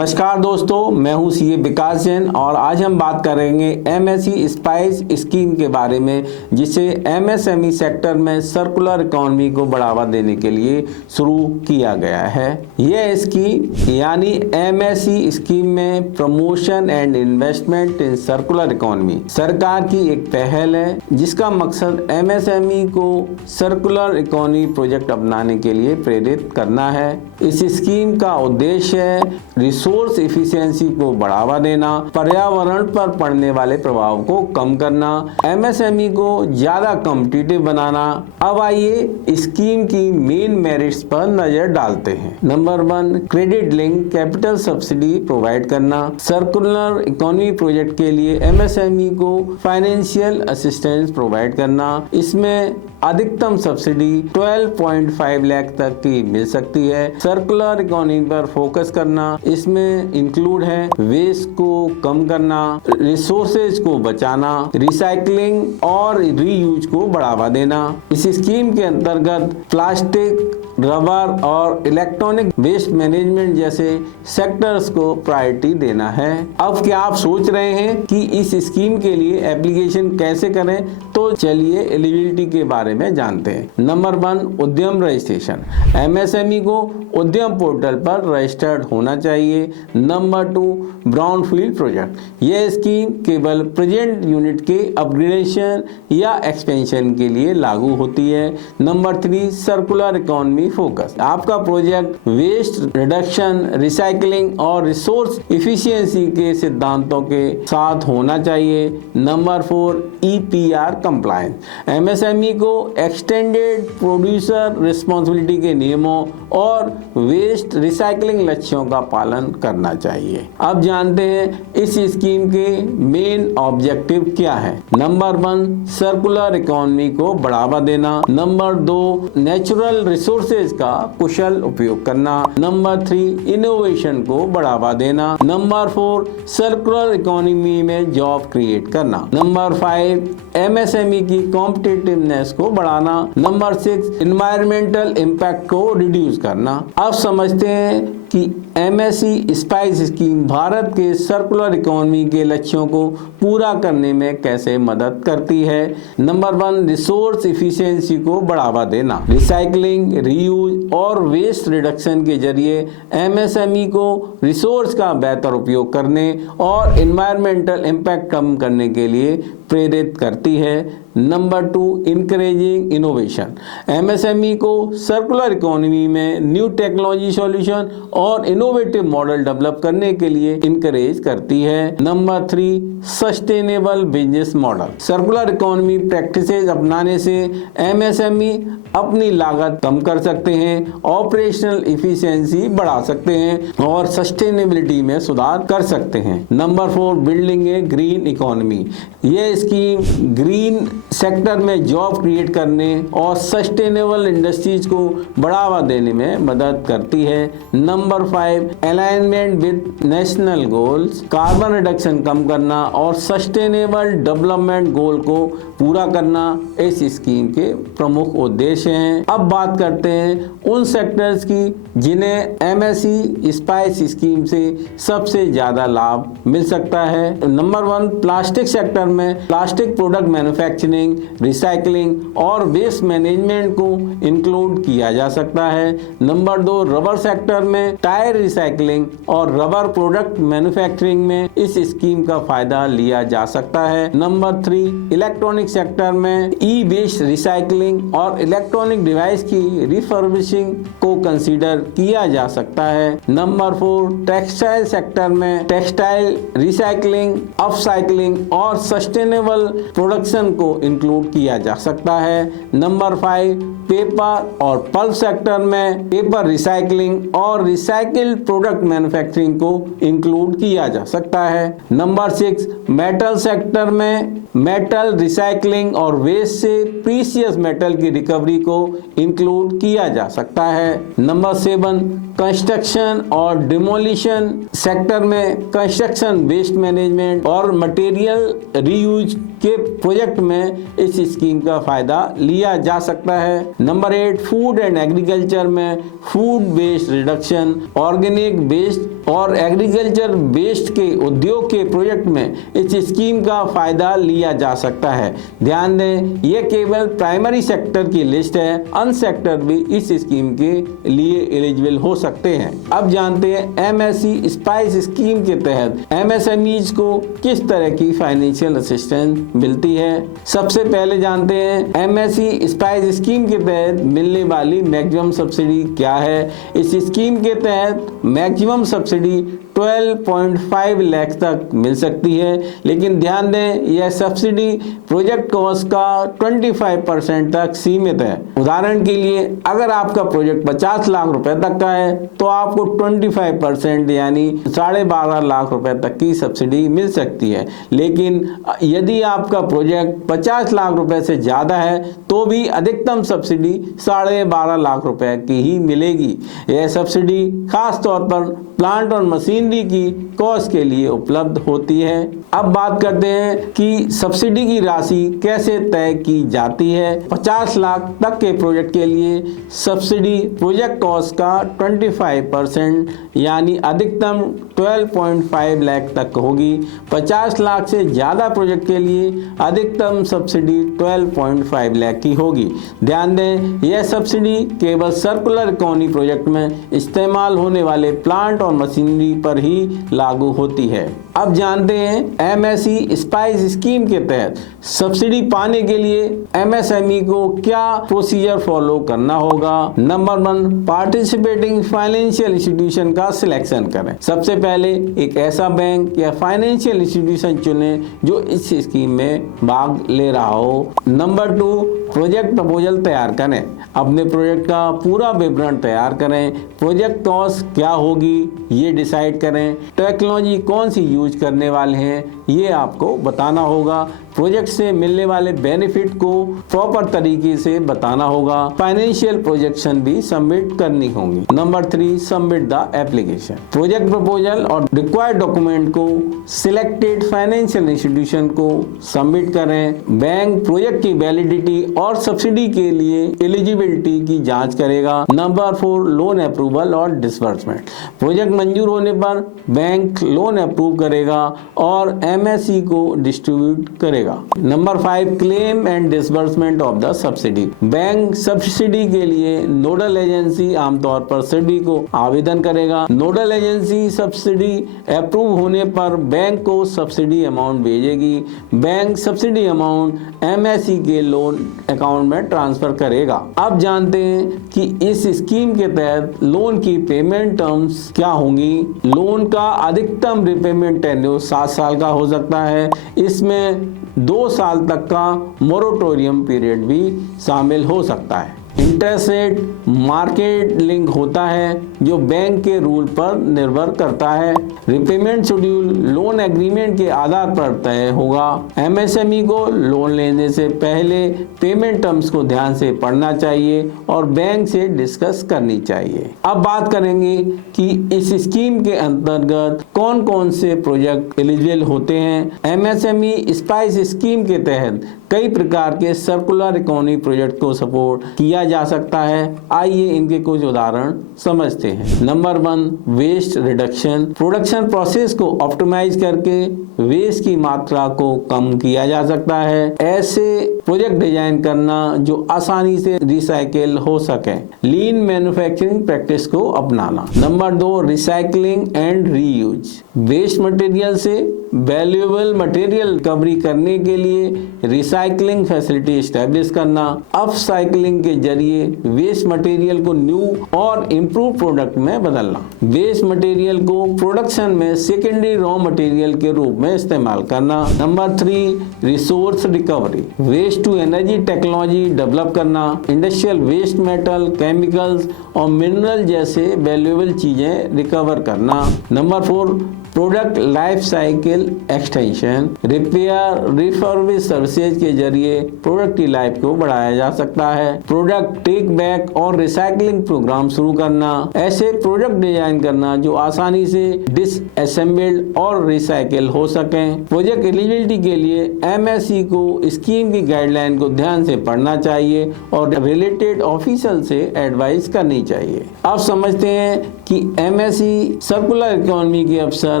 नमस्कार दोस्तों, मैं हूं सीए विकास जैन और आज हम बात करेंगे एमएसई स्पाइस स्कीम के बारे में, जिसे एमएसएमई सेक्टर में सर्कुलर इकोनॉमी को बढ़ावा देने के लिए शुरू किया गया है। यह स्कीम यानी एमएसई स्कीम में promotion and investment in circular economy सरकार की एक पहल है, जिसका मकसद एमएसएमई को सर्कुलर इकोनॉमी प्रोजेक्ट अपनाने के लिए प्रेरित करना है। इस स्कीम का उद्देश्य है रिसोर्स एफिशिएंसी को बढ़ावा देना, पर्यावरण पर पड़ने वाले प्रभाव को कम करना, एमएसएमई को ज्यादा कॉम्पिटिटिव बनाना। अब आइए स्कीम की मेन मेरिट्स पर नजर डालते हैं। Number 1, credit link capital subsidy provide करना। सर्कुलर इकोनॉमी प्रोजेक्ट के लिए एमएसएमई को फाइनेंशियल असिस्टेंस प्रोवाइड करना। इसमें अधिकतम सब्सिडी 12.5 लाख तक की मिल सकती है। सर्कुलर इकोनॉमी पर फोकस करना, इसमें इंक्लूड है वेस्ट को कम करना, रिसोर्सेज को बचाना, रिसाइकलिंग और रीयूज को बढ़ावा देना। इस स्कीम के अंतर्गत प्लास्टिक, रबर और इलेक्ट्रॉनिक वेस्ट मैनेजमेंट जैसे सेक्टर्स को प्रायोरिटी देना है। अब क्या आप सोच रहे हैं कि इस स्कीम के लिए एप्लीकेशन कैसे करें? तो चलिए एलिजिबिलिटी के बारे में जानते हैं। नंबर 1, उद्यम रजिस्ट्रेशन। एमएसएमई को उद्यम पोर्टल पर रजिस्टर्ड होना चाहिए। Number 2, brownfield project. यह स्कीम केवल प्रेजेंट यूनिट के अपग्रेडेशन या एक्सपेंशन के लिए लागू होती है। Number 3, circular economy focus. आपका प्रोजेक्ट वेस्ट रिडक्शन, रिसाइकलिंग और रिसोर्स इफिशिएंसी के सिद्धांतों के साथ होना चाहिए। Number 4, EPR compliance. एमएसएमई को एक्सटेंडेड प्रोड्यूसर रिस्पांसिबिलिटी के नियमों और वेस्ट रिसाइकलिंग लक्ष्यों का पालन करना चाहिए। अब जानते हैं इस स्कीम के मेन ऑब्जेक्टिव क्या है। नंबर 1, सर्कुलर इकोनॉमी को बढ़ावा देना। नंबर 2, नेचुरल रिसोर्सेज का कुशल उपयोग करना। नंबर 3, इनोवेशन को बढ़ावा देना। नंबर 4, सर्कुलर इकोनॉमी में जॉब क्रिएट करना। नंबर 5, एमएसएमई की कॉम्पिटिटिवनेस को बढ़ाना। नंबर 6, एनवायरमेंटल इम्पैक्ट को रिड्यूस करना। अब समझते हैं कि एमएसई स्पाइस स्कीम भारत के सर्कुलर इकोनॉमी के लक्ष्यों को पूरा करने में कैसे मदद करती है। नंबर 1, रिसोर्स इफिशिएंसी को बढ़ावा देना। रिसाइकलिंग, रीयूज और वेस्ट रिडक्शन के जरिए एमएसएमई को रिसोर्स का बेहतर उपयोग करने और एनवायरमेंटल इम्पैक्ट कम करने के लिए प्रेरित करती है। Number 2, encouraging innovation. एमएसएमई को सर्कुलर इकोनॉमी में न्यू टेक्नोलॉजी सॉल्यूशन और इनोवेटिव मॉडल डेवलप करने के लिए इंकरेज करती है। Number 3, sustainable business model. Circular economy practices अपनाने से एमएसएमई अपनी लागत कम कर सकते हैं, ऑपरेशनल इफिशिएंसी बढ़ा सकते हैं और सस्टेनेबिलिटी में सुधार कर सकते हैं। नंबर 4, बिल्डिंग ए ग्रीन इकोनॉमी। यह स्कीम ग्रीन सेक्टर में जॉब क्रिएट करने और सस्टेनेबल इंडस्ट्रीज को बढ़ावा देने में मदद करती है। Number 5, alignment with national goals. Carbon reduction कम करना और सस्टेनेबल डेवलपमेंट गोल को पूरा करना इस स्कीम के प्रमुख उद्देश्य हैं। अब बात करते हैं उन सेक्टर्स की जिन्हें एमएसई स्पाइस स्कीम से सबसे ज्यादा लाभ मिल सकता है। नंबर 1, प्लास्टिक सेक्टर में प्लास्टिक प्रोडक्ट मैन्युफैक्चरिंग, रिसाइकलिंग और वेस्ट मैनेजमेंट को इंक्लूड किया जा सकता है। नंबर 2, रबर सेक्टर में टायर रिसाइकलिंग और रबर प्रोडक्ट मैन्युफैक्चरिंग में इस स्कीम का फायदा लिया जा सकता है। नंबर 3, इलेक्ट्रॉनिक सेक्टर में ई वेस्ट रिसाइकलिंग और इलेक्ट्रॉनिक डिवाइस की रिफर्बिशिंग को कंसीडर किया जा सकता है। नंबर 4, टेक्सटाइल सेक्टर में टेक्सटाइल रिसाइकलिंग, अपसाइकलिंग और सस्टेनेबल प्रोडक्शन को इंक्लूड किया जा सकता है। नंबर 5, पेपर और पल्प सेक्टर में पेपर रिसाइकलिंग और रिसाइकिल्ड प्रोडक्ट मैन्युफैक्चरिंग को इंक्लूड किया जा सकता है। नंबर 6, मेटल सेक्टर में मेटल रिसाइकलिंग और वेस्ट से प्रीशियस मेटल की रिकवरी को इंक्लूड किया जा सकता है। नंबर 7, कंस्ट्रक्शन और डिमोलिशन सेक्टर में कंस्ट्रक्शन वेस्ट मैनेजमेंट और मटेरियल रीयूज के प्रोजेक्ट में इस स्कीम का फायदा लिया जा सकता है। नंबर 8, फूड एंड एग्रीकल्चर में food waste reduction, organic waste और एग्रीकल्चर वेस्ट के उद्योग के प्रोजेक्ट में इस स्कीम का फायदा लिया जा सकता है। ध्यान दें, यह केवल प्राइमरी सेक्टर की लिस्ट है, अन्य सेक्टर भी इस स्कीम के लिए एलिजिबल हो सकते हैं। अब जानते हैं एमएसई स्पाइस स्कीम के तहत एमएसएमईज को किस तरह की फाइनेंशियल असिस्टेंस मिलती है। सबसे पहले जानते हैं एमएसई स्पाइस स्कीम के तहत मिलने वाली मैक्सिमम सब्सिडी क्या है। इस स्कीम के तहत मैक्सिमम सब्सिडी 12.5 लाख तक मिल सकती है, लेकिन ध्यान दें यह सब्सिडी प्रोजेक्ट कॉस्ट का 25% तक सीमित है। उदाहरण के लिए अगर आपका प्रोजेक्ट 50 लाख रुपए तक का है तो आपको 25% यानी 12.5 लाख रुपए तक की सब्सिडी मिल सकती है, लेकिन यदि आपका प्रोजेक्ट 50 लाख रुपए से ज़्यादा है तो भी अधिकतम सब्सिडी 12.5 लाख रुपए की ही मिलेगी। यह सब्सिडी खास तौर पर प्लांट और मशीनरी की कॉस्ट के लिए उपलब्ध होती है। अब बात करते हैं कि सब्सिडी की राशि कैसे तय की जाती है। 50 लाख तक के प्रोजेक्ट के लिए सब्सिडी प्रोजेक्ट कॉस्ट का 25% यानी अधिकतम 12.5 लाख तक होगी। 50 लाख से ज़्यादा प्रोजेक्ट के लिए अधिकतम सब्सिडी 12.5 लाख की होगी। ध्यान दें, यह सब्सिडी केवल सर्कुलर इकोनॉमी प्रोजेक्ट में इस्तेमाल होने वाले प्लांट और मशीनरी पर ही लागू होती है। अब जानते हैं एमएसई स्पाइस स्कीम के तहत सब्सिडी पाने के लिए एमएसएमई को क्या प्रोसीजर फॉलो करना होगा। नंबर 1, पार्टिसिपेटिंग फाइनेंशियल इंस्टीट्यूशन का सिलेक्शन करें। सबसे पहले एक ऐसा बैंक या फाइनेंशियल इंस्टीट्यूशन चुने जो इस स्कीम में भाग ले रहा हो। नंबर 2, प्रोजेक्ट प्रपोजल तैयार करें। अपने प्रोजेक्ट का पूरा विवरण तैयार करें। प्रोजेक्ट कॉस्ट क्या होगी ये डिसाइड करें। टेक्नोलॉजी कौन सी यूज करने वाले हैं ये आपको बताना होगा। प्रोजेक्ट से मिलने वाले बेनिफिट को प्रॉपर तरीके से बताना होगा। फाइनेंशियल प्रोजेक्शन भी सबमिट करनी होंगी। Number 3, submit the application. Project proposal और रिक्वायर्ड डॉक्यूमेंट को सिलेक्टेड फाइनेंशियल इंस्टीट्यूशन को सबमिट करें। बैंक प्रोजेक्ट की वैलिडिटी और सब्सिडी के लिए एलिजिबिलिटी की जांच करेगा। नंबर 4, लोन अप्रूवल और डिसबर्समेंट। प्रोजेक्ट मंजूर होने पर बैंक लोन अप्रूव करेगा और एमएसई को डिस्ट्रीब्यूट करेगा। Number 5, claim and disbursement of the subsidy. Bank subsidy के लिए नोडल एजेंसी आमतौर पर सब्सिडी को आवेदन करेगा। नोडल एजेंसी सब्सिडी अप्रूव होने पर बैंक को सब्सिडी अमाउंट भेजेगी। बैंक सब्सिडी अमाउंट एमएसई के लोन अकाउंट में ट्रांसफर करेगा। अब जानते हैं कि इस स्कीम के तहत लोन की पेमेंट टर्म्स क्या होंगी। लोन का अधिकतम रिपेमेंट टेन्योर 7 साल का हो सकता है। इसमें 2 साल तक का मोरेटोरियम पीरियड भी शामिल हो सकता है। इंटरेस्ट रेट मार्केट लिंक होता है जो बैंक के रूल पर निर्भर करता है। रिपेमेंट शेड्यूल लोन एग्रीमेंट के आधार पर तय होगा। एमएसएमई को लोन लेने से पहले पेमेंट टर्म्स को ध्यान से पढ़ना चाहिए और बैंक से डिस्कस करनी चाहिए। अब बात करेंगे कि इस स्कीम के अंतर्गत कौन कौन से प्रोजेक्ट एलिजिबल होते हैं। एमएसएमई स्पाइस स्कीम के तहत कई प्रकार के सर्कुलर इकोनॉमी प्रोजेक्ट को सपोर्ट किया जा सकता है। आइए इनके कुछ उदाहरण समझते हैं। Number 1, waste reduction. Production process को ऑप्टिमाइज करके वेस्ट की मात्रा को कम किया जा सकता है। ऐसे प्रोजेक्ट डिजाइन करना जो आसानी से रिसाइकिल हो सके। लीन मैन्युफैक्चरिंग प्रैक्टिस को अपनाना। Number 2, recycling and reuse. Waste material से वैल्यूएबल मटेरियल रिकवरी करने के लिए रिसाइकलिंग फैसिलिटी एस्टेब्लिश करना। अपसाइकलिंग के जरिए वेस्ट मटेरियल को न्यू और इम्प्रूव प्रोडक्ट में बदलना। वेस्ट मटेरियल को प्रोडक्शन में सेकेंडरी रॉ मटेरियल के रूप में इस्तेमाल करना। Number 3, resource recovery. Waste waste to energy technology develop करना, इंडस्ट्रियल वेस्ट मेटल, केमिकल्स और मिनरल जैसे वैल्यूएबल चीजें रिकवर करना। Number 4, product life cycle extension, repair refurbish services के जरिए प्रोडक्ट की लाइफ को बढ़ाया जा सकता है। प्रोडक्ट टेक बैक और रिसाइकलिंग प्रोग्राम शुरू करना, ऐसे प्रोडक्ट डिजाइन करना जो आसानी से डिसअसेंबल्ड और रिसाइकिल हो सकें। प्रोजेक्ट एलिजिबिलिटी के लिए एमएसई को स्कीम की गाइडलाइन को ध्यान से पढ़ना चाहिए और रिलेटेड ऑफिसर से एडवाइस करनी चाहिए। अब समझते हैं कि एमएसई सर्कुलर इकोनॉमी के अवसर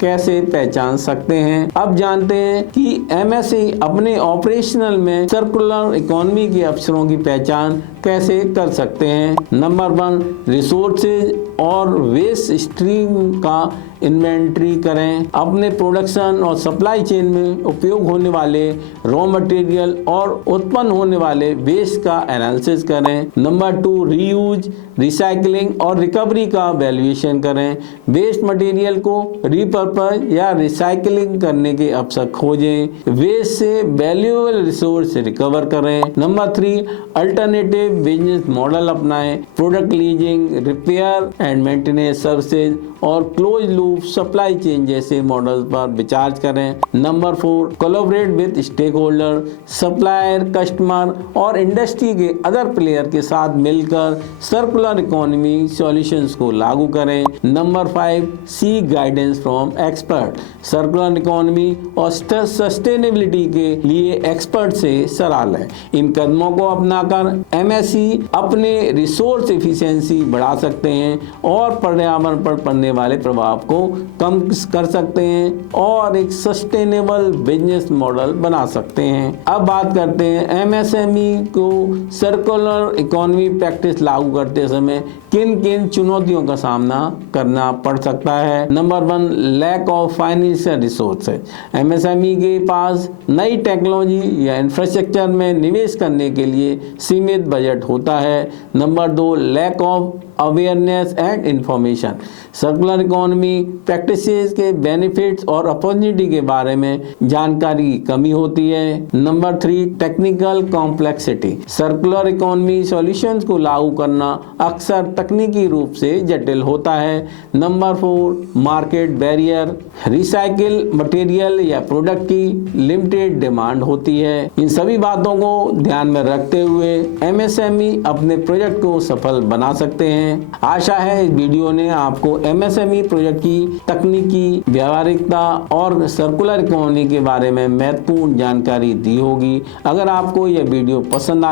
कैसे पहचान सकते हैं। अब जानते हैं कि एमएसई अपने ऑपरेशनल में सर्कुलर इकोनॉमी के अवसरों की पहचान कैसे कर सकते हैं। नंबर 1, रिसोर्सेज और वेस्ट स्ट्रीम का इन्वेंटरी करें। अपने प्रोडक्शन और सप्लाई चेन में उपयोग होने वाले रॉ मटेरियल और उत्पन्न होने वाले वेस्ट का एनालिसिस करें। नंबर 2, रीयूज, रिसाइकलिंग और रिकवरी का वैल्यूएशन करें। वेस्ट मटेरियल को रीपर्पज या रिसाइकलिंग करने के अवसर खोजें। वेस्ट से वैल्यूएबल रिसोर्स रिकवर करें। नंबर 3, अल्टरनेटिव बिजनेस मॉडल अपनाएं। Product leasing, repair and maintenance services और क्लोज लूप सप्लाई चेन जैसे मॉडल पर विचार करें। Number 4, collaborate with stakeholder, supplier, customer और इंडस्ट्री के अदर प्लेयर के साथ मिलकर सर्कुलर इकोनॉमी सॉल्यूशंस को लागू करें। Number 5, seek guidance from expert, circular economy और सस्टेनेबिलिटी के लिए एक्सपर्ट से सलाह लें। इन कदमों को अपनाकर एमएसई अपने रिसोर्स एफिशिएंसी बढ़ा सकते हैं और पर्यावरण पर पड़ने वाले प्रभाव को कम कर सकते हैं और एक सस्टेनेबल बिजनेस मॉडल बना सकते हैं। अब बात करते हैं एमएसएमई को सर्कुलर इकोनॉमी प्रैक्टिस लागू करते समय किन किन चुनौतियों का सामना करना पड़ सकता है। Number 1, lack of financial resources. MSME के पास नई टेक्नोलॉजी या इंफ्रास्ट्रक्चर में निवेश करने के लिए सीमित बजट होता है। Number 2, lack of awareness and information. Circular economy practices के बेनिफिट्स और अपॉर्चुनिटी के बारे में जानकारी की कमी होती है। Number 3, technical complexity. Circular economy solutions को लागू करना अक्सर तकनीकी रूप से जटिल होता है। Number 4, market barrier. Recycle material या प्रोडक्ट की लिमिटेड डिमांड होती है। इन सभी बातों को ध्यान में रखते हुए एमएसएमई अपने प्रोजेक्ट को सफल बना सकते हैं। आशा है इस वीडियो ने आपको एमएसएमई प्रोजेक्ट की तकनीकी, व्यावहारिकता और सर्कुलर इकोनॉमी के बारे में महत्वपूर्ण जानकारी दी होगी। अगर आपको यह वीडियो पसंद आए